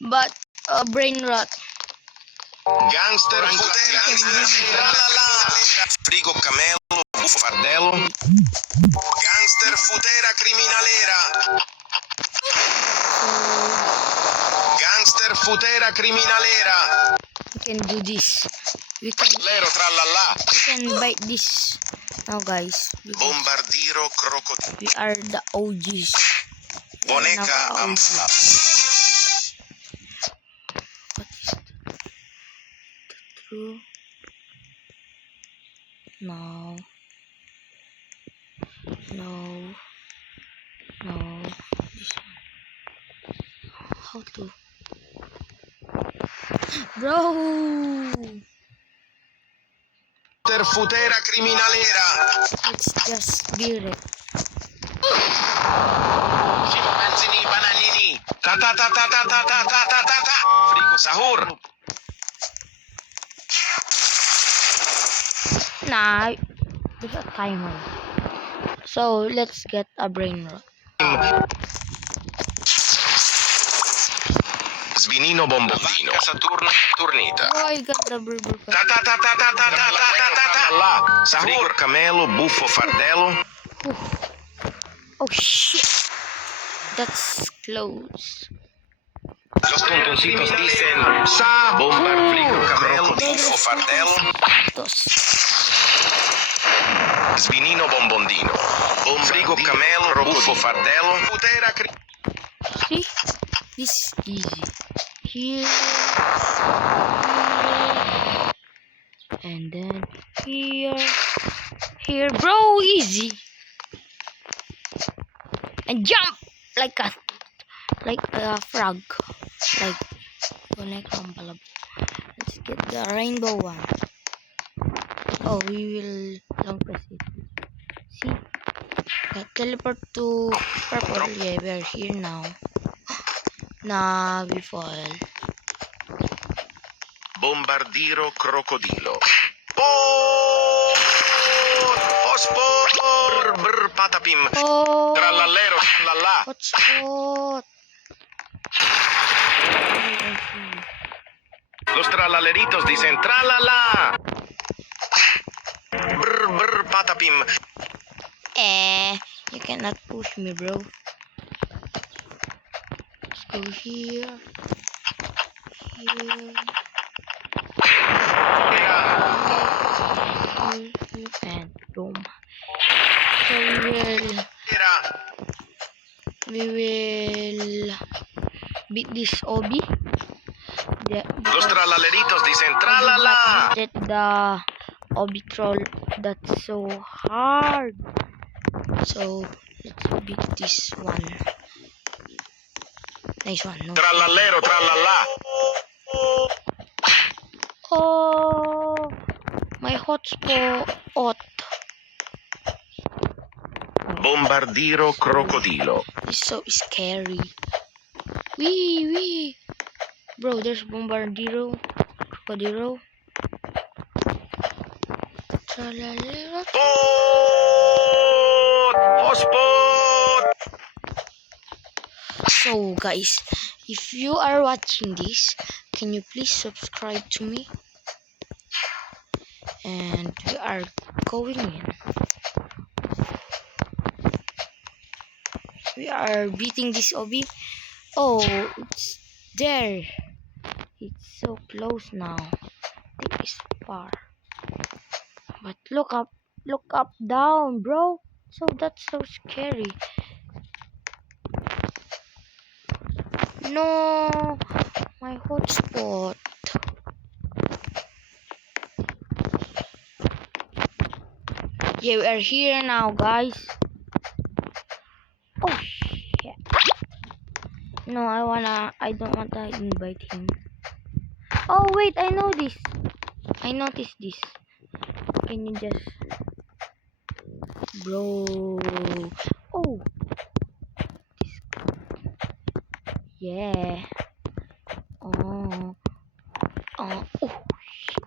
But brain rot. Gangster Futera, Frigo Camelo, Fardello. Gangster Futera Criminalera. Gangster Futera Criminalera. We can do this. We Lero tralala. can bite this now, guys. Bombardiro Crocodilo. We are the OGs. Boneca What Amfla. is true? No. This one. How to? Bro. Gangster Futera Criminalera. Let's just get it. Scimpanzini bananini. Ta ta ta ta ta ta ta ta ta ta ta. Frigo sahur. Nah, there's a timer. So let's get a brain rot. Svinino bombardino. Saturno Saturnita. Oh, I got the burger. Ta ta ta ta ta ta ta ta ta ta ta. La. Sahur Camelo, Buffo Fardello. Oh shit. That's close. Los tontoncitos dicen Sa Bombar Frigo Camelo, Buffo Fardello. Dos. Svinino bombondino. Frigo Camelo, Buffo Fardello. Futera See? This is easy. Here. And then here. Here, bro, easy. And jump like a frog. Like let's get the rainbow one. Oh, we will long press it. See? Okay, teleport to purple. Yeah, we are here now. Nah, we fall. Bombardiro Crocodilo. Oh! Ospor! Brr patapim. Oh, Trallallero, trallallà. hotspot. Los trallalleritos dicen trallallà. Brr brr patapim. You cannot push me, bro. Let's go here. Here. And boom. So we will beat this obi. Los trallalleritos dicen trallallà. Get the obi troll. That's so hard. So let's beat this one. Nice one. No. Trallallero, trallallà. Oh, my hotspot. Bombardiro Crocodilo. It's so scary. Wee. Bro, there's Bombardiro. Crocodilo. Tralalero. Hotspot! So guys, if you are watching this, can you please subscribe to me? And we are going in. We are beating this obi. Oh, it's there. It's so close now. I think it's far. But look up, down, bro. So that's so scary. No, my hotspot. Yeah, we are here now, guys. Oh shit. No, I don't want to invite him. Oh wait, I know this. I noticed this. Can you just, bro? Oh, this. Yeah. Oh. Oh shit.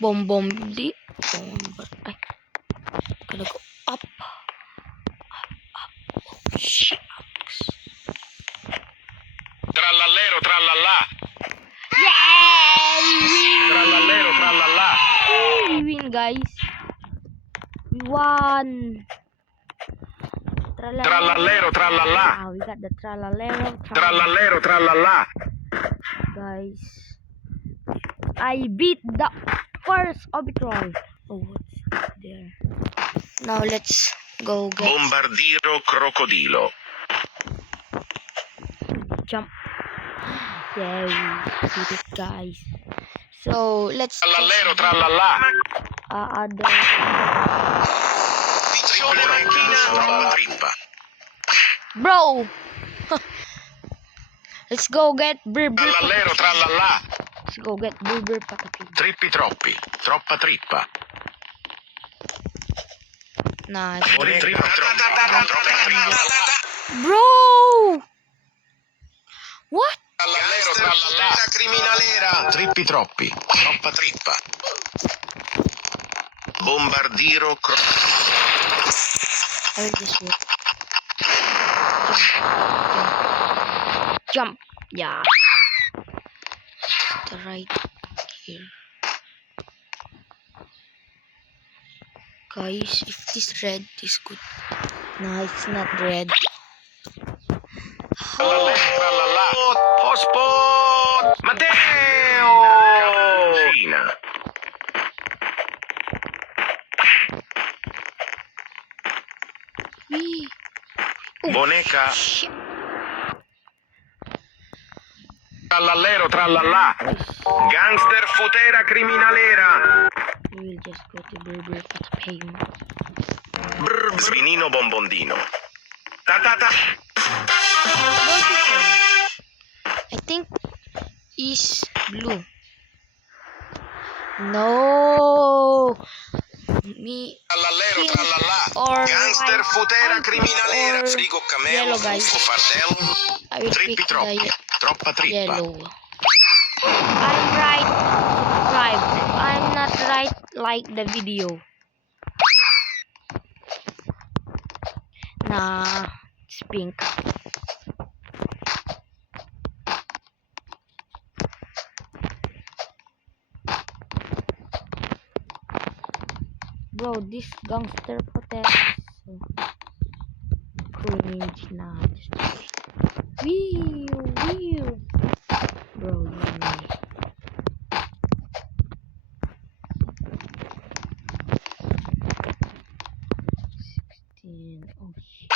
Bomb. Ay. Gonna go up. Oh, shucks. Trallallero, trallallà. Yay! Trallallero, trallallà. We win, guys. We won. Trallallero, trallallà. We got the trallallero. Trallallero, trallallà. Guys, I beat the first Obitron. Oh, what's there? Now let's go get Bombardiro crocodilo. jump. Yeah, we did it, guys. So let's Trallallero, trallallà. other. Piccione macchina. Troppa trippa. Bro, let's go get Burber. Trallallero, trallallà. Let's go get Burber Patapin. Trippi troppi. Troppa trippa. Nah, Trippa troppa. Troppa trippa. bro. What? Trallallero, trallallà. Criminalera. Trippi troppi. Troppa trippa. Bombardiro I will just walk. Jump. Yeah. The right here. Guys, if this red is good. No, it's not red. Hotspot! Matteo! Cappuccina. Wee. Oh, Boneca. shit. Trallallero, trallallà. Gangster futera criminalera. We will just go to Burber Patapin. Brr, svinino bombondino. Ta ta ta. I think is blue. No. Me Trallallero, pink trallallà. or Gangster white futera or criminalera. Frigo yellow, camelo, guys. buffo fardel. I will Trippi pick troppi. the Troppa trippa. yellow. I'm right. Subscribe. I'm not right like the video. Nah, it's pink. Bro, this gangster protest so cringe. Nah, just wee. Bro, you know. Oh shit.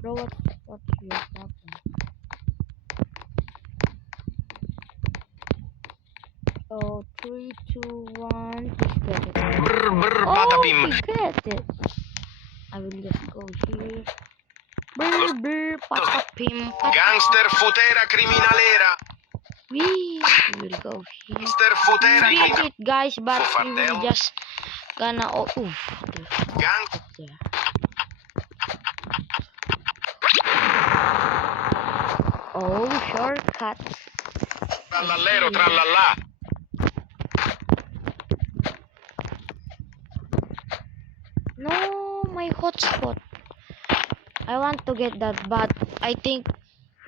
Bro, what's your problem? Oh, 3, 2, 1, please get it. Brr, brr, Oh, patapim. we get it. I will just go here. Brr, patapim, Gangster futera criminalera. we will go here. Gangster futera We beat it, guys, but we Fardel. will just gonna Gang there. Oh, shortcut. Trallallero, trallallà. No, my hotspot. I want to get that, but I think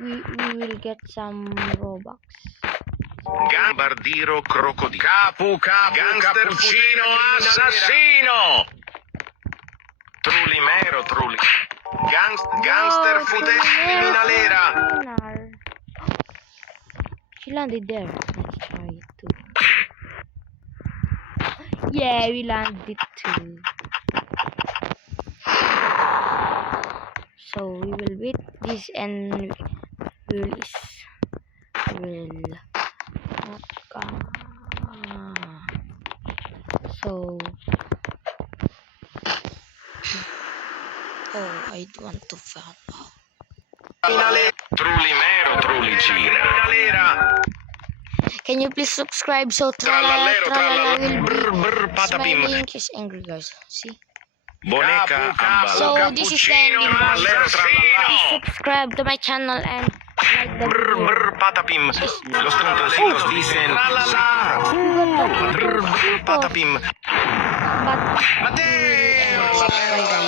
we will get some Robux. Gambardiro crocodilo. Capu, gangster cappuccino assassino. Trulimero, truli. Gangster futera criminalera. Criminal. She landed there. Let's try it too. Yeah, we landed too. So we will beat this and we will not so I want to follow. Trulimero, trulicina. Can you please subscribe so Tralala will Brr, be patapim. smiling. She's angry, guys. See? Boneca, So this is the ending, guys. Trallallero, trallallà. Please subscribe to my channel and Like the Brr, video. brr, patapim. Los tontoncitos dicen, sa. You got Brr, brr, patapim. But Mateo!